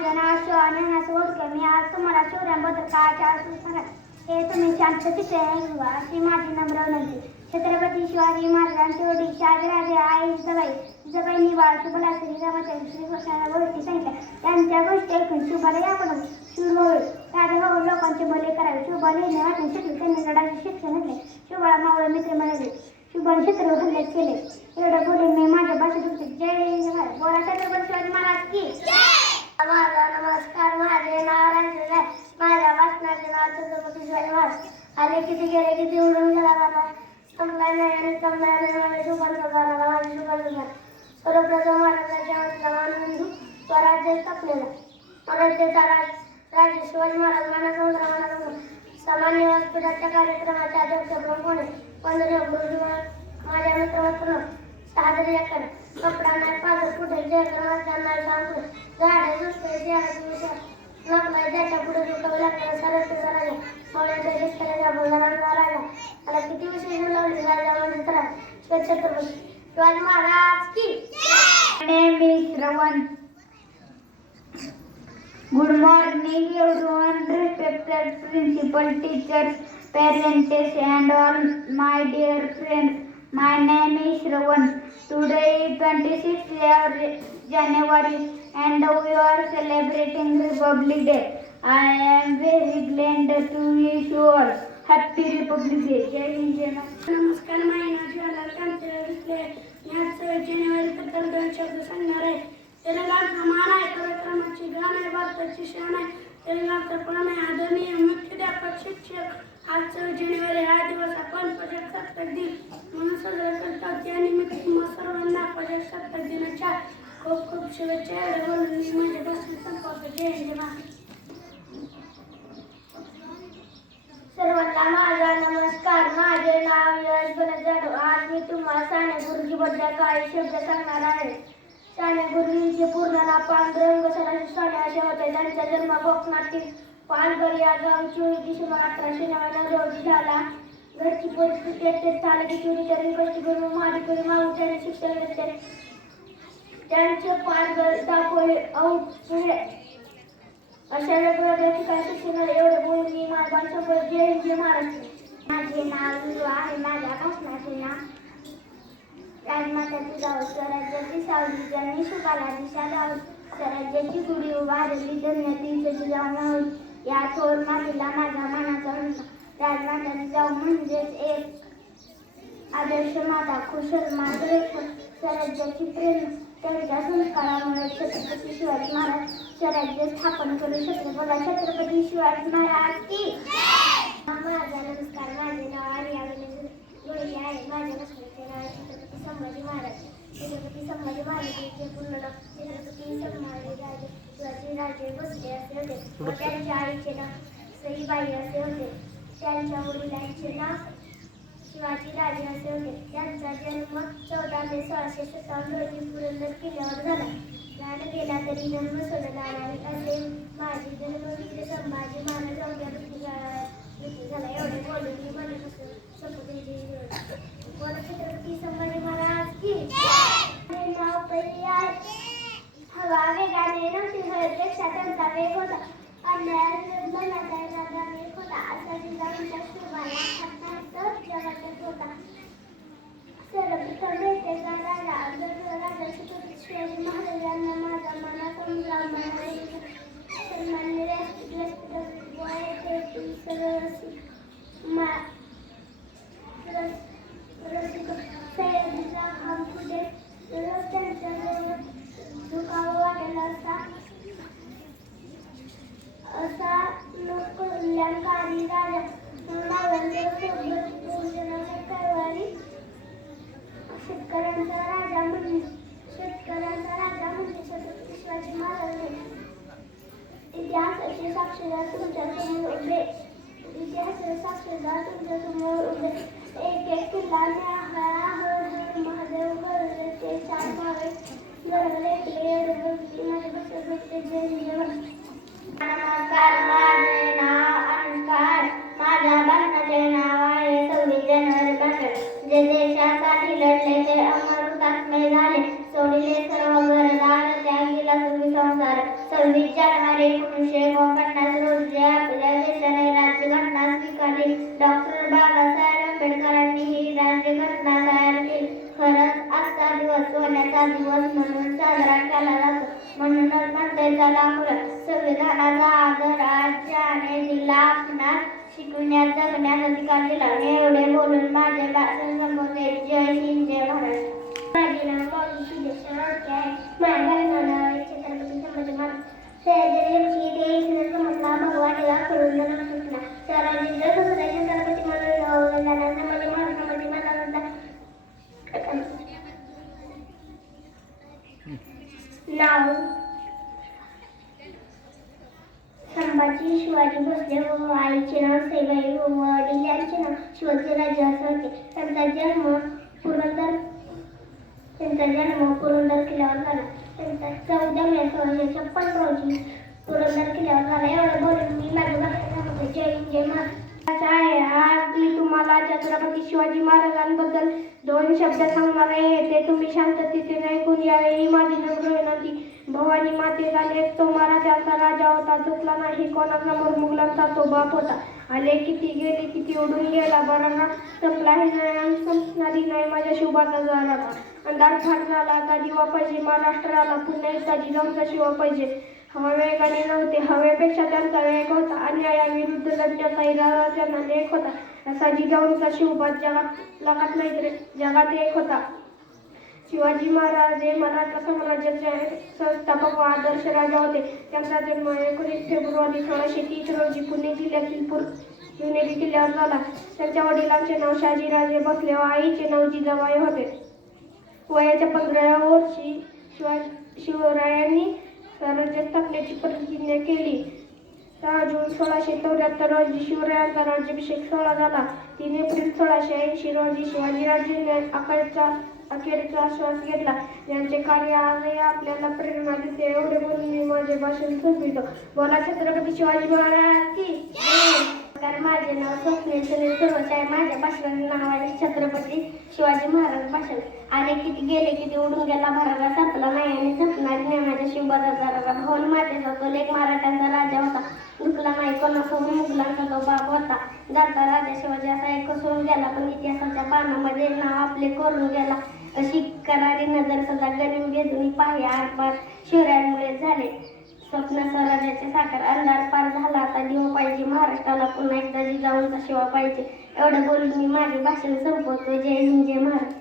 माझे नाव शिवानी सोडके. मी आज तुम्हाला शौर्यांबद्दल काय सांगणार हे तुम्ही शांततेने ऐका अशी माझी नम्र विनंती. छत्रपती शिवाजी महाराजांची वडील शहाजीराजे आई जिजाबाई निवाळ शुभलाश्री रामाचार्य श्रीकृष्णाला गोष्टी सांगितल्या. त्यांच्या गोष्टी ऐकून शुभाला आपण शूर होईल. राजा भाऊ लोकांचे भले करावे. शुभा लिहिणे वाचून शिकले. त्यांनी लढाचे शिक्षण घेतले. शुभाला मावळे मित्र मिळाले. शुभाने शत्रू हल्ले केले. एवढं बोलून मी माझ्या भाषेत होते. जय जवाहर. बोला छत्रपती शिवाजी महाराज की. माझा नमस्कार. माझे नाव राजश्री आहे. माझ्या भाषणाचे नाव छत्रपती शिवाजी महाराज. आले किती गेले किती उडून गेला माझा संपला नाही आणि संपला नाही. माझे शुभांत झाला माझे शुभांत झाला. सर्वप्रथम महाराजांच्या आनंद स्वराज्य स्थापनेला स्वराज्याचा राजे शिवाजी महाराज मानसमुद्र सामान्य व्यासपीठाच्या कार्यक्रमाच्या अध्यक्षप्रमुख होणे. 15 ऑक्टोबर माझ्या मित्रमैत्रिणी 6 एकर कपडा नाही 5 फुटे जयकर माझ्यांना सांगतो झाडे दुसरे झाडाचे नकला ज्याच्या पुढे विकावे लागणारा सरस्वतीचा राजा मौल्याच्या शेतकऱ्याच्या भोजनाचा राजा त्याला किती विशेष लावली राजा म्हणजे तर छत्रपती शिवाजी महाराज की. My name is Ravan. Good morning everyone, respected principal, teachers, parents and all my dear friends. My name is Ravan. Today is 26th January and we are celebrating Republic Day. I am very glad to wish you all Happy Republic Day. Jai Hind, Jai Maharashtra. नमस्कार. माझे नाव ज्वाला कांतीराव दिसले. मी आज 26 जानेवारीबद्दल 2 शब्द सांगणार आहे. तेलंगणा मान आहे. कार्यक्रमाची गाण आहे. भारताची शान आहे. तेलंगणाचा प्राण आहे. आदरणीय मुख्याध्यापक शिक्षक आज 26 जानेवारी हा दिवस आपण प्रजासत्ताक दिन म्हणून साजरा करतो. त्यानिमित्त सर्वांना प्रजासत्ताक दिनाच्या खूप खूप शुभेच्छा. बोलून मी माझे भाषण संपवतो. जय हिंद, जय महाराष्ट्र. सर्वांना माझा नमस्कार. माझे नाव यश भरत जाधव. आज मी तुम्हाला साने गुरुजीबद्दल काही शब्द सांगणार आहे. साने गुरुजींचे पूर्ण नाव पांडुरंग सदाशिव साने असे होते. त्यांचा जन्म कोकणातील पालघर या गाव 24 डिसेंबर 1899 रोजी झाला. घरची परिस्थिती अत्यंत झाली की चोरी तरी कष्ट करून माडी करून मागून त्यांनी शिक्षण घेतले. त्यांचे पालघर दापोली पुणे अशा वेगवेगळ्या ठिकाणी शिक्षण एवढे बोलून मी माझा संपर्क. जय हिंद, जय महाराष्ट्र. माझे नाव विरू आहे. माझ्या भाषणाचे नाव राजमाता जिजाऊ स्वराज्याची सावली ज्यांनी शुभाला दिशा लावली. स्वराज्याची गुढी उभारली धन्यतीच जिजाऊ मावली. या थोर मातीला माझा मानाचा वंदन. राजमाता जिजाऊ म्हणजेच एक आदर्श माता कुशल मार्गदर्शक स्वराज्याची प्रेरणा. त्यांच्या संस्कारामुळे छत्रपती शिवाजी महाराज स्वराज्य स्थापन करू शकले. बोला छत्रपती शिवाजी महाराज की. माझा नमस्कार. माझे नाव आर्या गोळी आहे. माझ्या भाषणाचे नाव छत्रपती संभाजी महाराज. छत्रपती संभाजी महाराजांचे पूर्ण नाव छत्रपती संभाजीराजे शिवाजी राजे भोसले असे होते व त्यांच्या आईचे नाव सईबाई असे होते. त्यांच्या वडिलांचे नाव शिवाजी राजे असे होते. त्यांचा जन्म 14 मे 1657 रोजी पुरंदर किल्ल्यावर झाला. लहान गेला तरी जन्म सोडला नाही असे माझे जन्मवीर संभाजी महाराज अवघ्या मृत्यू झाला. एवढे बोलून मी मनापासून शपथ बोल छत्रपती संभाजी महाराज की. नाव पहिली आहे. हवा वेगाने नव्हती हवेपेक्षा त्यांचा वेग होता. अन्यायाचा वेग होता. असा जिजाऊंच्या शुभाला जगात होता. सर्वप्रथम भेटेचा राजा छत्रपती शिवाजी महाराजांना माझा मनाचा सन्मान्य सह्याद्रीचा खांब फुटे त्यांच्या दुखावं वाटेल असा लोककल्याणकारी राजा शेतकऱ्यांचा राजा म्हणजे छत्रपती शिवाजी महाराज. इतिहासाचे साक्षीदार तुमच्या समोर उभे. एक एक किल्ला हर हर महादेव गरजेचे 4 भावे गरजले माझे बसते. जय हिंद. नमस्कार. माझे नाव अनुष्का. माझ्या भाषणाचे नाव आहे 26 जानेवारी पासून. जे देशासाठी लढले ते अमर हुतात्मे झाले. सोडले सर्व घरदार त्यागीला तुम्ही संसार. 26 जानेवारी 1949 रोजी आपल्या देशाने राज्यघटना स्वीकारली. डॉक्टर बाबासाहेब आंबेडकरांनी ही राज्यघटना तयार केली. खरंच आजचा दिवस सोन्याचा दिवस म्हणून साजरा केला जातो. म्हणूनच म्हणता त्याला संविधानाचा आदर आज ज्याने दिला आपणास शिकवण्यात जगण्यात अधिकार दिला. मी एवढे बोलून माझे भाषण संपवते. जय हिंद, जय महाराष्ट्र. माझे नाव मौली सिद्धेश्वर राऊत आहे. माझ्या नाव छत्रपती संभाजी महाराज. सह्याद्री देश समजला भगवान करून सुटला. स्वराज्य दुसऱ्या छत्रपती म्हणून संभाजी महाराज नाव संभाजी शिवाजी भोसले व आईचे नाव सईबाई व वडिलांचे नाव शिवाजीराजे असे होते. त्यांचा जन्म पुरंदर किल्ल्यावर झाला. त्यांचा 14 मे 1656 रोजी पुरंदर किल्ल्यावर झाला. एवढं बोलून मी माझ्या भाषण सांगते. जय हिंद, जय महाराज. आज मी तुम्हाला छत्रपती शिवाजी महाराजांबद्दल 2 शब्द सांगणार आहे. ते तुम्ही शांततेने ऐकून यावे ही माझी नम्र विनंती. भवानी मातेचा लेक तो मराठ्याचा राजा होता. चुकला नाही कोणासमोर. मुघलांचा तो बाप होता. आले किती गेले किती उडून गेला. बराना संपला हे नाही संपणारी नाही माझ्या शुभाचा झाला. अंधार फार झाला आता दिवा पाहिजे महाराष्ट्राला. पुन्हा एकदा जिजाऊंचा शिवा पाहिजे. हवा वेगाने नव्हते हवेपेक्षा त्यांचा वेग होता. अन्यायाविरुद्ध लढण्याचा इरादा त्यांना लेख होता. असा जिजाऊंचा शिवबाज जगात नाही रे जगात एक होता. शिवाजी महाराज हे मराठा साम्राज्याचे संस्थापक व आदर्श राजा होते. त्यांचा जन्म 19 फेब्रुवारी 1630 रोजी पुणे जिल्ह्यातील शिवनेरी किल्ल्यावर झाला. त्यांच्या वडिलांचे नाव शहाजीराजे भोसले व आईचे नाव जिजाबाई होते. वयाच्या 15व्या वर्षी शिवरायांनी स्वराज्य स्थापनेची प्रतिज्ञा केली. 6 जून 1674 रोजी शिवरायांचा राज्याभिषेक सोहळा झाला. 3 एप्रिल 1680 रोजी शिवाजीराजेंनी अखेरचा श्वास घेतला. यांचे कार्य आजही आपल्याला प्रेरणा देते. एवढे बोलून मी माझे भाषण संपवितो. बोला छत्रपती शिवाजी महाराज की जय. माझे नाव स्वप्नील सुनील सुरवसे आहे. माझ्या भाषणाचे नाव आहे छत्रपती शिवाजी महाराज भाषण. आले किती गेले किती उडून गेला भरारा संपला नाही आणि संपणारी नाही माझ्या शिवबाचा राजा. भवानी मातेचा तो लेक मराठ्यांचा राजा होता. दुखला नाही कोणासमोर. मुघलांचा तो बाप होता. जाता राजा शिवाजी असा एक कसून गेला पण इतिहासाच्या पानामध्ये नाव आपले कोरून गेला. अशी करारी नजर सदा गनिम घेतून पाही आरपार शिवरायांमुळे झाले स्वप्न स्वराज्याचे साकार. अंधार पार झाला आता दिवा पाहिजे महाराष्ट्राला. पुन्हा एकदा जिजाऊंचा शिवा पाहिजे. एवढं बोलून मी माझे भाषण संपवतो. जय हिंद, जय महाराज.